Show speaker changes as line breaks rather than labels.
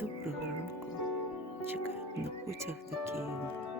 Доброго ранку. Чекаємо на потяг до Києва.